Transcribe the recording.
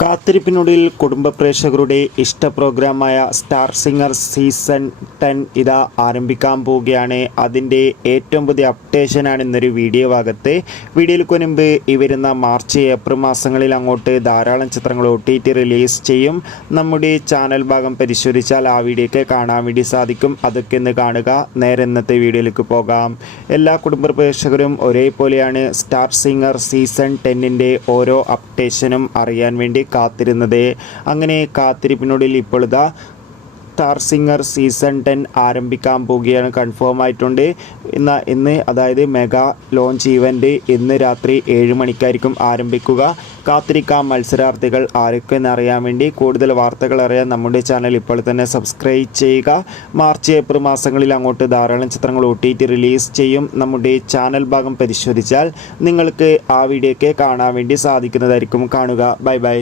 കാത്തിരിപ്പിനുള്ളിൽ കുടുംബ പ്രേക്ഷകരുടെ ഇഷ്ട പ്രോഗ്രാമായ സ്റ്റാർ സിംഗർ സീസൺ 10 ഇതാ ആരംഭിക്കാൻ പോവുകയാണ്. അതിൻ്റെ ഏറ്റവും പുതിയ അപ്ഡേഷനാണ് ഇന്നൊരു വീഡിയോ ഭാഗത്ത്. വീഡിയോയ്ക്ക് മുൻപ് ഈ വരുന്ന മാർച്ച് ഏപ്രിൽ മാസങ്ങളിൽ അങ്ങോട്ട് ധാരാളം ചിത്രങ്ങൾ OTT റിലീസ് ചെയ്യും. നമ്മുടെ ചാനൽ ഭാഗം പരിശോധിച്ചാൽ ആ വീഡിയോയ്ക്ക് കാണാൻ വേണ്ടി സാധിക്കും. അതൊക്കെ ഒന്ന് കാണുക. നേരെ ഇന്നത്തെ വീഡിയോയിലേക്ക് പോകാം. എല്ലാ കുടുംബ പ്രേക്ഷകരും ഒരേപോലെയാണ് സ്റ്റാർ സിംഗർ സീസൺ 10ൻ്റെ ഓരോ അപ്ഡേഷനും അറിയാൻ വേണ്ടി കാത്തിരുന്നത്. അങ്ങനെ കാത്തിരിപ്പിനുള്ളിൽ ഇപ്പോൾ ഇതാ സ്റ്റാർ സിംഗർ സീസൺ 10 ആരംഭിക്കാൻ പോവുകയാണ്. കൺഫേം ആയിട്ടുണ്ട്. ഇന്ന് അതായത് മെഗാ ലോഞ്ച് ഈവൻറ്റ് ഇന്ന് രാത്രി 7 മണിക്കായിരിക്കും ആരംഭിക്കുക. കാത്തിരിക്കാം മത്സരാർത്ഥികൾ ആരൊക്കെയെന്ന് അറിയാൻ വേണ്ടി. കൂടുതൽ വാർത്തകൾ അറിയാൻ നമ്മുടെ ചാനൽ ഇപ്പോൾ തന്നെ സബ്സ്ക്രൈബ് ചെയ്യുക. മാർച്ച് ഏപ്രിൽ മാസങ്ങളിൽ അങ്ങോട്ട് ധാരാളം ചിത്രങ്ങൾ OTT റിലീസ് ചെയ്യും. നമ്മുടെ ചാനൽ ഭാഗം പരിശോധിച്ചാൽ നിങ്ങൾക്ക് ആ വീഡിയോയ്ക്ക് കാണാൻ വേണ്ടി സാധിക്കുന്നതായിരിക്കും. കാണുക. Bye bye.